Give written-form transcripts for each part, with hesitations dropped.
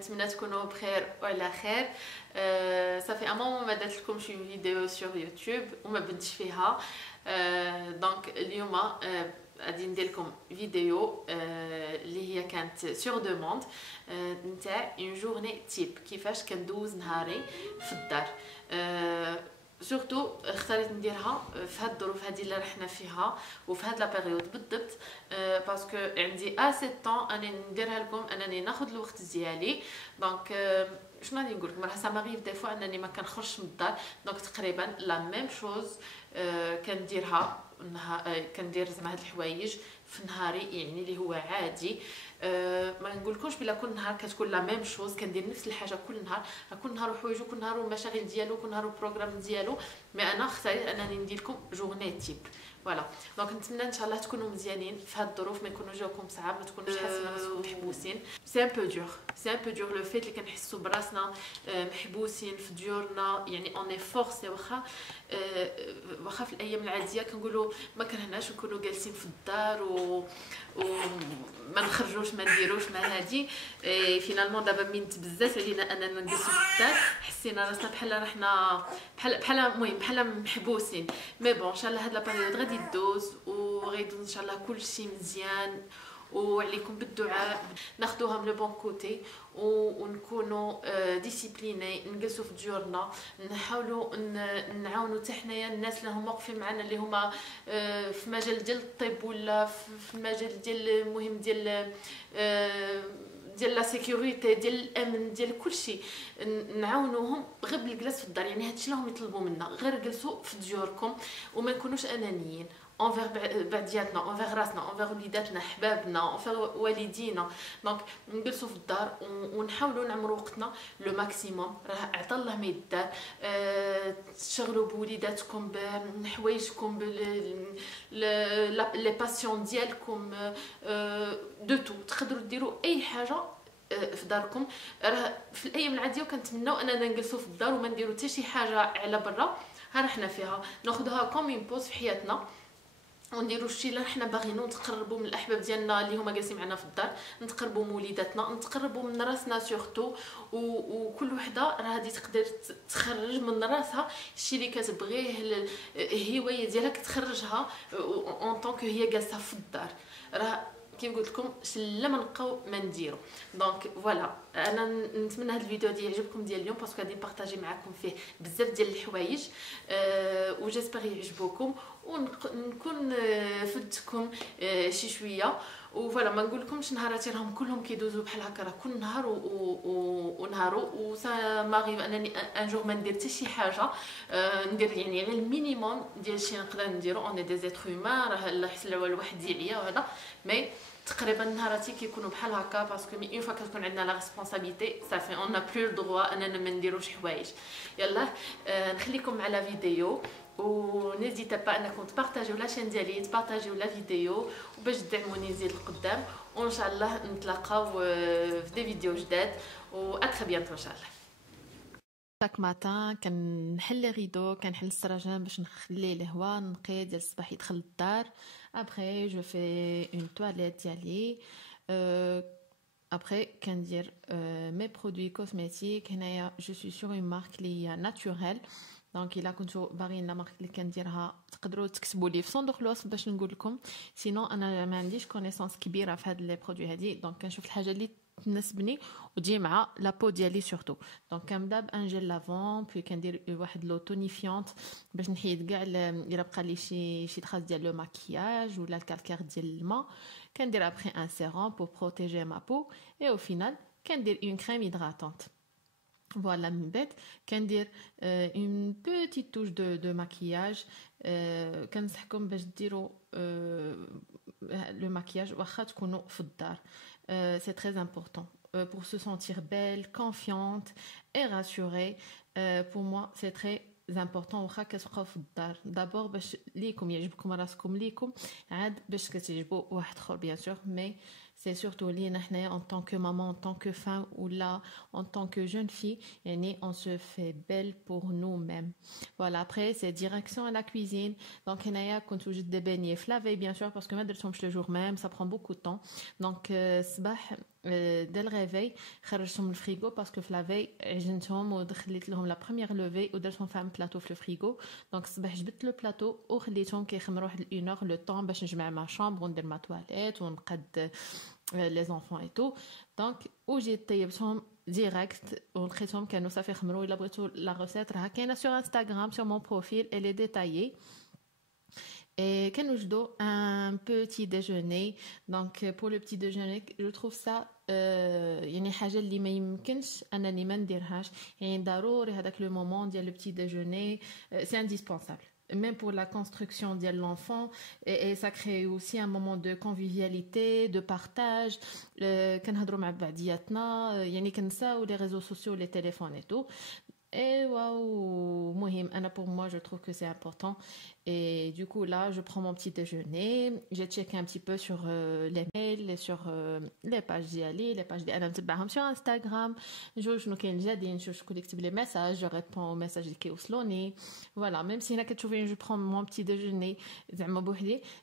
نتمنى تكونوا بخير وعلى خير. صافي امون ما درت لكم شي فيديو سور يوتيوب وما بنتش فيها. دونك اليوم غادي ندير لكم فيديو اللي هي كانت سور دوموند نتاع اون جورني تيب، كيفاش كندوز نهاري في الدار. سورتو اختاريت نديرها في هاد الظروف هذه اللي رحنا فيها وفي هاد لا بيريود بالضبط، باسكو عندي اسي طون اني نديرها لكم، انني ناخذ الوقت ديالي. دونك شنو غادي نقول لكم، راه سا ماريف دي فوا انني ما كنخرجش من الدار، دونك تقريبا لا ميم شوز كنديرها كندير زعما هاد الحوايج في نهاري، يعني اللي هو عادي. ما نقولكمش بلا كل نهار كتكون لا ميم شوز كندير نفس الحاجه كل نهار، كل نهار وحوايجو، كل نهار والمشاغل ديالو، كل نهار البروغرام ديالو. مي انا اختاريت انني ندير لكم جورني تيب. فوالا دونك نتمنى ان شاء الله تكونوا مزيانين في هاد الظروف، ما يكونوا جاوكم صعاب، ما تكونوش حاسين راسكم محبوسين. سي ان بو دور، سي ان بو دور لو فيت اللي كنحسوا براسنا محبوسين في ديورنا، يعني اوني فورسي. واخا في الايام العاديه كنقولوا ما كرهناش نكونوا جالسين في الدار وما نخرجوش ما نديروش ما هادي. فينالمون دابا من تبزات علينا اننا نجلسوا في الدار، حسينا راسنا بحال رحنا بحال المهم بحال محبوسين. مي بون ان شاء الله هاد لا بيريود غادي تدوز وغيدوز ان شاء الله كلشي مزيان. وعليكم بالدعاء ناخذوها من لو بون كوتي ونكونوا ديسيبليني، نجلسوا في ديورنا، نحاولوا نعاونوا حتى حنايا الناس اللي هما واقفين معنا، اللي هما في مجال ديال الطب ولا في المجال ديال المهم ديال لا سيكوريتي، ديال الامن، ديال كلشي، نعاونوهم غير بالجلاس في الدار. يعني هادشي اللي هم يطلبوا منا، غير جلسوا في ديوركم وما نكونوش انانيين انفير بعضياتنا، انفير راسنا، انفير وليداتنا، احبابنا، انفير والدينا. دونك نجلسوا في الدار ونحاولوا نعمروا وقتنا لو ماكسيموم. راه عطا الله ما يدار. تشغلوا بوليداتكم، بحوايجكم، لي باسيون ديالكم، دو تو تقدروا ديروا اي حاجه في داركم. راه في الايام العاديه كنتمناو اننا نجلسوا في الدار وما نديروا حتى شي حاجه على برا. ها حنا فيها ناخذها كوم اون بوز في حياتنا ونديروا الشيء اللي حنا باغينو، نتقربوا من الاحباب ديالنا اللي هما جالسين معنا في الدار، نتقربوا من وليداتنا، نتقربوا من راسنا سورتو. وكل وحده راه غادي تقدر تخرج من راسها الشيء اللي كتبغيه، الهوايه ديالها كتخرجها اون طونك هي جالسه في الدار. راه كيف قلت لكم لا ما نبقاو ما نديرو. دونك فوالا انا نتمنى هذا الفيديو ديال يعجبكم ديال اليوم، باسكو غادي نبارطاجي معكم فيه بزاف ديال الحوايج. وجيسبر يعجبوكم ونكون فدتكم شي شويه. وفوالا ما نقول لكمش نهاراتي راهم كلهم كيدوزوا بحال هكا، راه كل نهار ونهارو وسا ماغيف انني ان جور ما ندير حتى شي حاجه. ندير يعني غير المينيموم ديال شي نقدر نديرو. اوني دي زيتر هيومان، راه الله يحسن الواحد يعيا وهذا، مي تقريبا نهاراتي كيكونوا بحال هكا، باسكو اون فوا كتكون عندنا لا ريسبونسابيلتي صافي اون بلو الدغوا اننا ما نديروش حوايج. يلا نخليكم مع لا فيديو، ونزيد با انكم تبارطاجيو لا شين ديالي، تبارطاجيو لا فيديو وباش تدعموني نزيد القدام. وان شاء الله نتلاقاو في دي فيديو جداد، و ا بيانتو ان شاء الله. شاك ماتان كنحل ريدو، كنحل السراجان باش نخلي الهواء نقي ديال الصباح يدخل للدار. ابري جو في اون تواليت ديالي. ابري كندير مي برودوي كوزميتيك. هنايا جو سوي سور اون مارك اللي هي ناتوريل. دونك الا كنتو باغيين لا مارك اللي كنديرها تقدروا تكتبوا لي في صندوق الوصف باش نقول لكم. سينو انا ما عنديش كونيسونس كبيره في هاد لي برودوي هادي، دونك كنشوف الحاجه اللي تناسبني وتجي مع لابو ديالي سورتو. دونك كنبدا بان جيل لافون، بي كندير واحد لو تونيفيونت باش نحيد كاع الا بقى لي شي تراس ديال لو ماكياج ولا الكالكير ديال الماء. كندير ابري ان سيروم بور بروتيجي ما بو، اي او فينال كندير اون كريم هيدراتونت. Voilà, من بعد كندير une petite touche de maquillage. كنصحكم باش ديروا le maquillage واخا تكونوا في الدار. C'est très important pour se sentir belle, confiante et rassurée. Pour moi, c'est très important واخا كتبقاو في الدار. دابور باش ليكم يعجبكم راسكم، ليكم عاد باش كتعجبوا واحد اخر بيان سور، مي c'est surtout لينا حنايا en tant que maman, en tant que femme ou là en tant que jeune fille, يعني on se fait belle pour nous-mêmes. Voilà, après c'est direction à la cuisine. Donc هنايا كنت وجدت des beignets flavés bien sûr parce que ما درتهمش le jour même, ça prend beaucoup de temps. Donc الصباح dès le réveil خرجتهم من الفريغو باسكو في لافي عجنتهم ودخلت لهم لا بروميير لوفي ودرتهم في بلاطو في الفريغو. دونك الصباح جبت لو بلاطو وخليتهم كيخمروا واحد 1 اور لو طون باش نجمع ما شامبر وندير ما تواليت ونقد لي زونفون اي تو. دونك وجيت طيبتهم ديريكت ولقيتهم كانوا صافي خمروا. الا بغيتوا لا ريسيت راه كاينه سور انستغرام سور مون بروفيل elle est détaillée. Et كنوجدوا un petit déjeuner. Donc pour le petit déjeuner je trouve ça يعني حاجه اللي ما يمكنش انني ما نديرهاش. يعني ضروري هذاك لو مومون ديال لو بتي déjeuner c'est indispensable même pour la construction de l'enfant et ça crée aussi un moment de convivialité de partage. كنهضروا مع بعضياتنا يعني كنساو les réseaux sociaux les téléphones et tout. Et waouh, mohim, Anna, pour moi, je trouve que c'est important. Et du coup, là, je prends mon petit déjeuner. J'ai checké un petit peu sur les mails, sur les pages d'Yali, les pages d'Anna sur Instagram. Je collecte les messages, je réponds aux messages qui sont. Voilà, même si je prends mon petit déjeuner,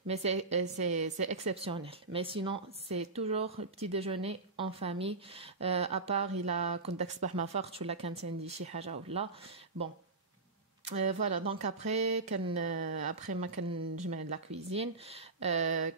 mais c'est exceptionnel. Mais sinon, c'est toujours le petit déjeuner en famille. À part, il a contacté par ma farte, ou la cantine là. Bon. Voilà, donc après ما كنجمع la cuisine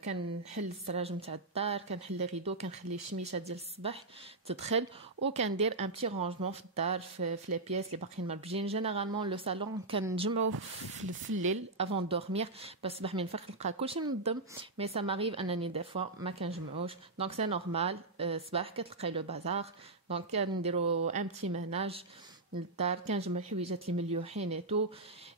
كنحل السراج نتاع الدار كنحل لي ريدو كنخلي الشميشه ديال الصباح تدخل وكندير ان بتي رانجمون في الدار في لي بيس اللي باقيين مربجين. جينيرالمون لو صالون كنجمعو في الليل افون دورمير باش الصباح من الفجر نلقى كلشي منظم. مي سا ماريف انني دي فوا ما كنجمعوش. دونك سي نورمال الصباح كتلقاي لو بازار. دونك كنديرو ان بتي ميناج للدار كنجمع الحويجات اللي مليوحين اي تو.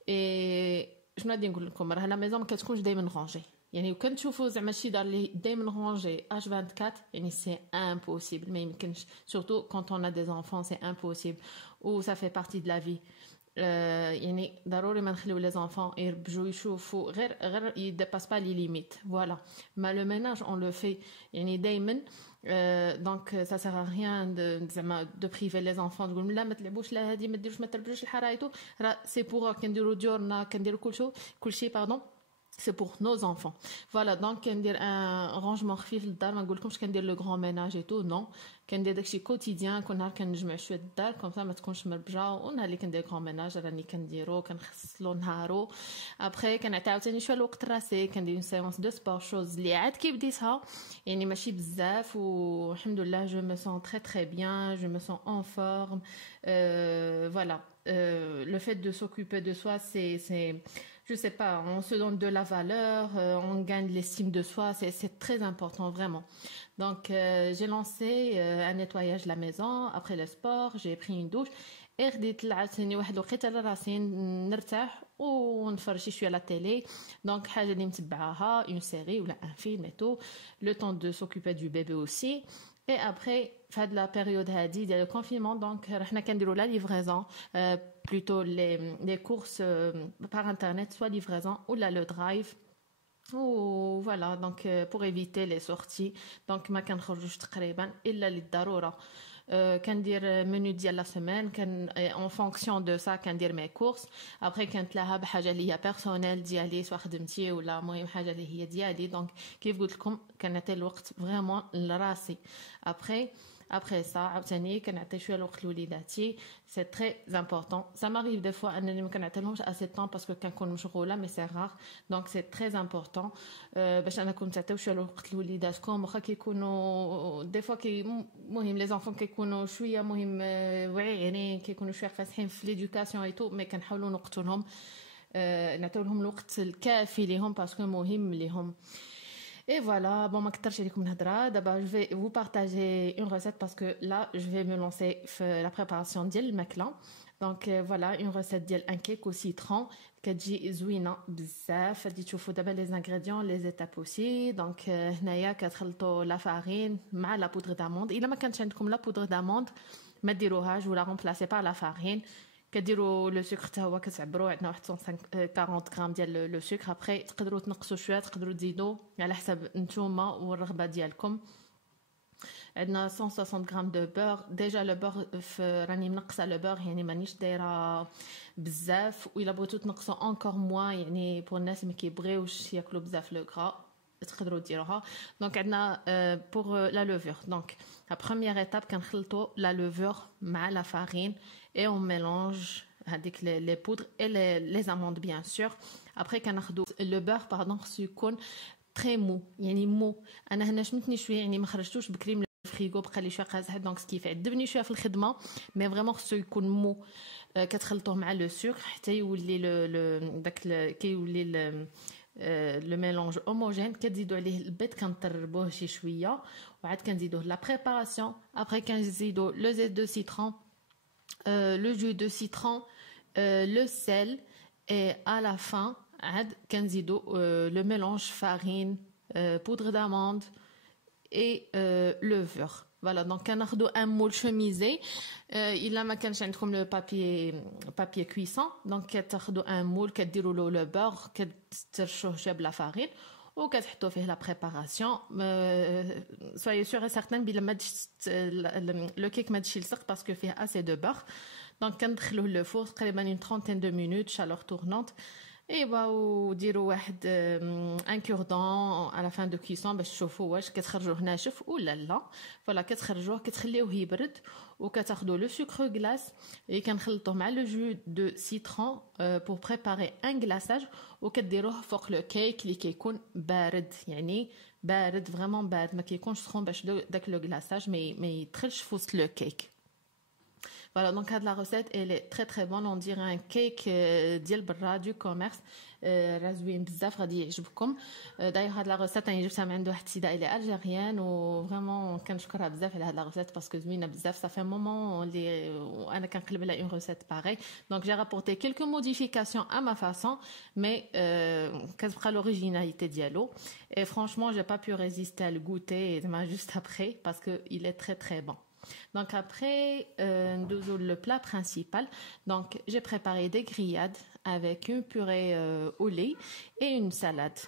اي شنو غادي نقول لكم راه لا ميزون ما كتكونش دائما رونجي. يعني وكنشوفوا زعما شي دار اللي دائما رونجي اش 24 يعني سي امبوسيبل ما يمكنش سورتو كونط اون ا دي زانفون سي امبوسيبل و سا في بارتي دو لا في. يعني ضروري ما نخليو لي زانفون يربجوا يشوفوا غير يديباس با لي ليميت. فوالا ما لو ميناج اون لو في يعني دائما. دونك ça sert à rien زعما de priver les enfants تقول لا ما تلعبوش لا هادي ما ديروش ما تربجوش الحرايتو راه سي بور كنديروا ديورنا كنديروا كلشي باردون c'est pour nos enfants. Voilà, donc كندير un rangement خفيف للدار ما نقولكمش كندير le grand ménage et tout non. كندير داكشي كوتيديان كل نهار كنجمع شويه الدار كوم ما تكونش مربجه. ونهار اللي كندير grand ménage راني كنديرو كنغسلو نهارو. ابري كنعطي عاوتاني شويه الوقت راسي كندير اون سيونس دو سبور شوز اللي عاد كي بديتها يعني ماشي بزاف والحمد لله je me sens très très bien, je me sens en forme. Voilà, le fait de s'occuper de soi c'est je sais pas, on se donne de la valeur, on gagne l'estime de soi, c'est très important vraiment. Donc j'ai lancé un nettoyage de la maison après le sport, j'ai pris une douche et رديت لعبتني واحد الوقيته لراسي نرتاح ونتفرج شويه على التيلي. دونك حاجه اللي متبعاها une série ولا un film et tout, le temps de s'occuper du bébé aussi. Et après فهاد la période هادي ديال le confinement donc حنا كنديروا la livraison plutôt les courses par internet soit livraison ou là le drive. Oh, voilà, donc pour éviter les sorties. Donc ما كنخرجوش تقريبا الا للضروره. كندير menu ديال la semaine en fonction de ça كندير mes courses. après كنتلاها بحاجه اللي هي بيرسونيل ديالي سواء خدمتي ولا المهم حاجه اللي هي ديالي. دونك كيف قلت لكم كنعطي الوقت فريمون لراسي. après ça عاوتاني كنعطي شويه الوقت لوليداتي c'est très important. ça m'arrive des fois انني ما كنعطيلهمش assez de temps parce que كنكون مشغوله mais c'est rare. donc c'est très important باش انكم تعطيو شويه الوقت لوليداتكم واخا كيكونوا des fois مهم les enfants كيكونوا شويه مهم واعيين كيكونوا شويه فاسحين في ليدوكاسيون اي تو مي كنحاولوا نوقتوا لهم نعطيو لهم الوقت الكافي ليهم باسكو مهم ليهم. Et voilà, bon, ما كترش عليكم الهضره. دابا je vais vous partager une recette parce que là je vais me lancer في la préparation ديال الماكله. donc voilà une recette ديال un cake au citron كتجي زوينه بزاف. غادي تشوفوا دابا les ingrédients les étapes aussi. donc هنايا كتخلطوا لا فارين مع لا بودر داموند. الا ما كانش عندكم لا بودر داموند ما ديروهاش ولا remplacer par la farine. كديروا لو سكر حتى هو كتعبروا عندنا واحد 140 غرام ديال لو سكر. ابري تقدروا تنقصوا شويه تقدروا تزيدوا على حسب نتوما والرغبه ديالكم. عندنا 160 غرام دو بور. ديجا لو بور راني منقصه لو بور يعني مانيش دايره بزاف، والا بغيتو تنقصوا انكور موا يعني بور الناس ما كيبغيوش ياكلوا بزاف لو غرا تقدروا ديروها. دونك عندنا بور لا لوفور. دونك لا بروميير ايتاب كنخلطوا لا لوفور مع لا فارين اي اون ميلونج هذيك لي بودر اي لي اموند بيان سور. ابري كناخذوا لو بور باردون خصو يكون تري مو يعني مو. انا هنا شمتني شويه يعني ما خرجتوش بكري من الفريغو بقى لي شويه قازح دونك سكيف عذبني شويه في الخدمه مي فريمون خصو يكون مو. كتخلطوه مع لو سكر حتى يولي داك كيولي لو ميلونج هوموجين. كتزيدوا عليه البيض كنطربوه شي شويه وعاد كنزيدوه لا بريباراسيون. ابري كنزيدوا لو زيت دو سيترون لو جو دو سيترون لو سيل اي à la fin عاد كنزيدوا لو ميلونج فارين بودر d'amande et levure. Voilà, donc كناخذوا un moule chemisé. الا ما كانش عندكم لو بابي كويسون دونك كتاخذوا ان مول كديروا له لو بور كترشوه شويه بلا فارين وكتحطوا فيه لا بريباراسيون. سوي سور سارتان بلا ما تجيش لو كيك ما تجيش يلصق باسكو فيه اسي دو بور. دونك كندخلوه لو فور تقريبا اون 30 دو مينوت شالور تورنونت ايوا وديروا واحد ان كوردون على فان دو كيسون باش تشوفوا واش كتخرجوه ناشف ولا لا. فوالا كتخرجوه كتخليوه يبرد وكتاخذوا لو سكر غلاس اللي كنخلطوه مع لو جو دو سيترون بور بريباري ان غلاساج وكديروه فوق لو كيك اللي كيكون بارد يعني بارد فريمون بارد ما كيكونش سخون باش داك لو غلاساج ما يدخلش في وسط لو كيك. Voilà, donc la recette, elle est très très bonne. On dirait un cake ديال برا du commerce. رازوين بزاف غادي يعجبكم. دايوغ هاد لا recette انا جبتها من عند واحد السيده اللي الجيريان و فريمون كنشكرها بزاف على هاد لا recette باسكو زوينه بزاف. صافي مومون اللي وانا كنقلب على اون recette pareil. Donc j'ai rapporté quelques modifications à ma façon mais كتبقى l'originalité ديالو. Et franchement, j'ai pas pu résister à le goûter juste après parce que il est très très bon. Donc après, le plat principal. Donc j'ai préparé des grillades avec une purée au lait et une salade.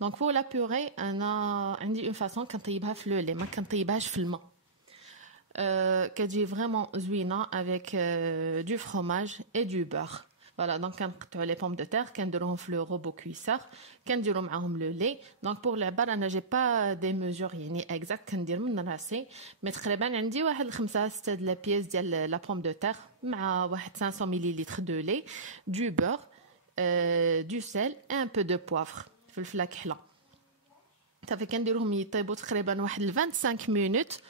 Donc pour la purée, on a une façon كنطيبها في le lait, ما كنطيبهاش في الماء. كتجي vraiment زوينة avec du fromage et du beurre. Voilà, donc كنقطعوا les pommes de terre كنديروهم في le robot cuisseur كنديروا معاهم le lait. Donc pour العبار انا j'ai pas des mesures يعني exact كندير من راسي مي تقريبا عندي واحد 5-6 د لا بيس ديال لا بوم دو تير مع واحد 500 مليلتر دو لي du beurre du sel et un peu de poivre فلفله كحله. صافي كنديروهم يطيبوا تقريبا واحد 25 مينوت.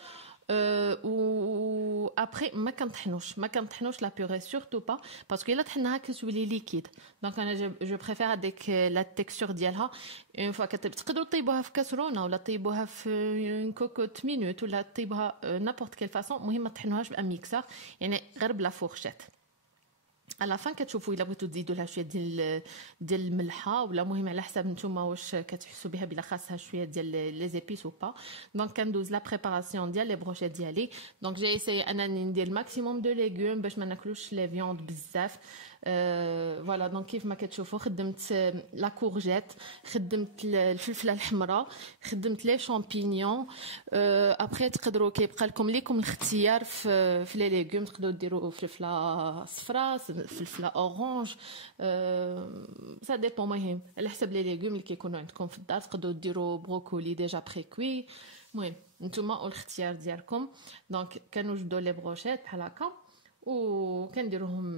و ابري ما كنطحنوش لا بيوري سورتو با باسكو الا طحناها كتولي ليكيد. دونك انا جو بريفير هذيك لا تيكستور ديالها اون فوا تقدروا طيبوها في كاسرونه ولا طيبوها في اون كوكوت مينوت ولا طيبوها نابورت كيل فاصون. المهم ما طحنوهاش بان ميكسور يعني غير بلا فورشيت. على فان كتشوفوا الا بغيتوا تزيدوا لها شويه ديال الملحه ولا مهم على حساب نتوما واش كتحسوا بها بلا خاصها شويه ديال لي زيبيس او با. دونك كندوز لا بريباراسيون ديال لي بروشيت ديالي. دونك جاي اساي انني ندير ماكسيموم دو ليغوم باش ما ناكلوش لي فيوند بزاف. فوالا دونك كيف ما كتشوفوا خدمت لا كورجيت خدمت الفلفله الحمراء خدمت لي شامبينيون. ابري تقدروا كيبقى لكم الاختيار في لي ليغوم تقدروا ديروا فلفله صفراء فلفله اورانج سا ديبون. مهم على حسب لي ليغوم اللي كيكونوا عندكم في الدار تقدروا ديروا بروكولي ديجا بري كوي. المهم نتوما والاختيار ديالكم. دونك كنوجدوا لي بروشيت بحال هكا وكنديروهم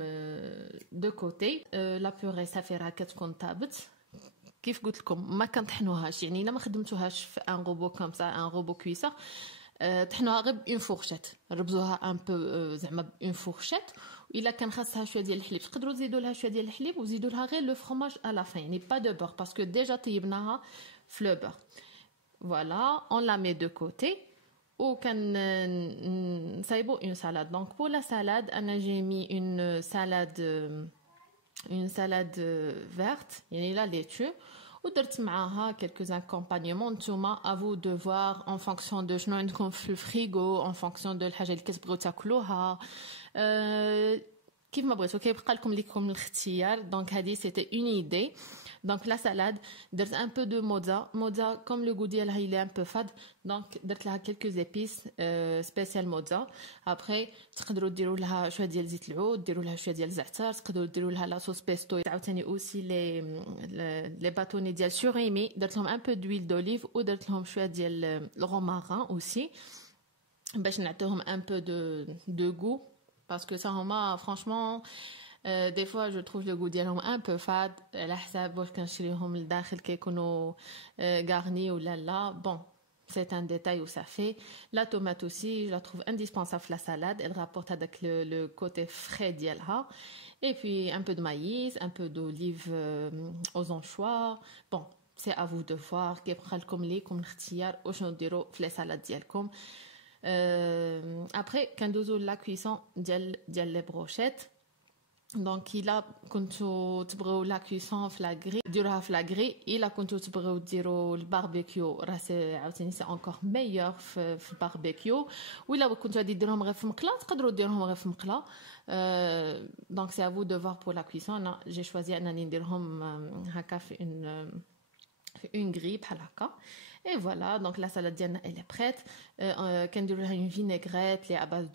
دو كوتي. لا بوري صافي راه كتكون طابت كيف قلت لكم ما كنطحنوهاش يعني الا ما خدمتوهاش في ان روبو كوم سا ان روبو كويسور طحنوها غير اون فورشيت ربزوها ان بو زعما اون فورشيت. والا كان خاصها شويه ديال الحليب تقدروا تزيدوا لها شويه ديال الحليب وزيدوا لها غير لو فرomage à la fin يعني با دو بور باسكو ديجا طيبناها في لو بور. Voilà, on la met de côté. Ou quand ça est une salade. Donc pour la salade, j'ai mis une salade verte, يعني la laitue. ودرت معاها quelques accompagnements. نتوما à vous de voir en fonction de شنو عندكم في الفريغو en fonction de الحاجه اللي كتبغيو تاكلوها. كيف ما بغيتو كيبقى لكم الاختيار. دونك هذه c'était une idée. Donc la salade, درت un peu de mozza comme le goût ديالها il est un peu fade, donc درت لها quelques épices spécial mozza. Après تقدروا ديروا لها شويه ديال زيت العود, ديروا لها شويه ديال الزعتر, تقدروا ديروا لها لا صوص بيستو. عاوتاني aussi les bâtonnets ديال surimi, درت لهم un peu d'huile d'olive ودرت لهم شويه ديال الرومارين aussi باش نعطيهم un peu de goût, parce que ça هما franchement des fois je trouve le goût ديالهم un peu fade على حساب واش كنشريهم لداخل كيكونوا garnis ou لا. Bon, c'est un détail où ça fait. La tomate aussi, je la trouve indispensable la salade, elle rapporte avec le côté frais ديالها. Et puis un peu de maïs, un peu d'olive aux anchois. Bon, c'est à vous de voir كيف لكم ليكم الاختيار وشنو ديروا في لي سالاد ديالكم. Après كندوزو la cuisson ديال les brochettes. Donc il a كنتو تبغيو لا كويسون في لا غري ديروها في لا غري, الا كنتو تبغيو ديروا الباربيكيو راه سي عاوتاني سي انكور ميور في الباربيكيو, ولا كنتو غادي ديروهم غير في مقله تقدروا ديروهم غير في مقله. دونك سي ا فو دو فوار بور لا كويسون. انا جي شوازي انني نديرهم هكا في une grille بحال هكا. Et voilà, donc la salade ديالنا elle est prête. كنديروا لها une vinaigrette اللي à base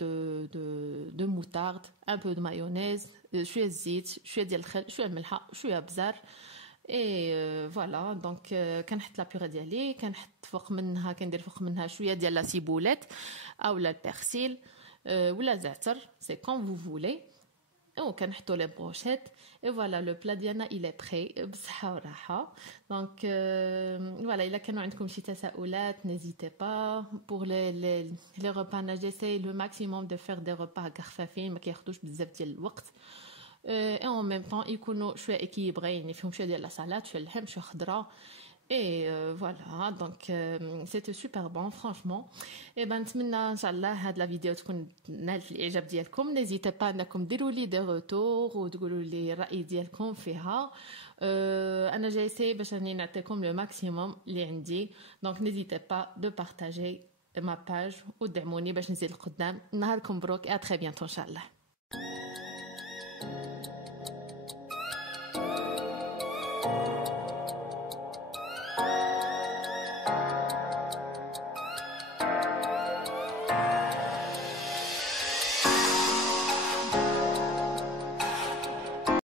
de moutarde, un peu de mayonnaise, شويه زيت, شويه ديال الخل, شويه ملحه, شويه بزار. Et voilà, donc كنحط لا بيغي ديالي, كندير فوق منها شويه ديال لا سيبوليت اولا البرسيل ولا الزعتر, c'est comme vous voulez. Et كنحطوا les brochettes. Et voilà, le plat ديالنا il est prêt بصحة وراحة. Donc voilà, إلا كانوا عندكم شي تساؤلات n'hésitez pas. Pour les repas, j'essaie le maximum de faire des repas خفافين ما كياخذوش بزاف ديال الوقت. Et en même temps يكونوا شويه équilibrés, يعني فيهم شويه ديال لا سالاد, شويه اللحم, شويه خضره. Et voilà, donc c'était super bon franchement. Et ben نتمنى ان شاء الله هاد لا فيديو تكون نالت الاعجاب ديالكم. n'hésitez pas انكم ديروا لي دي روتور وتقولوا لي الراي ديالكم فيها. انا جاي سي باش اني نعطيكم لو ماكسيموم اللي عندي. donc n'hésitez pas de partager ma page ودعموني باش نزيد القدام. نهاركم مبروك, et à très bientôt ان شاء الله.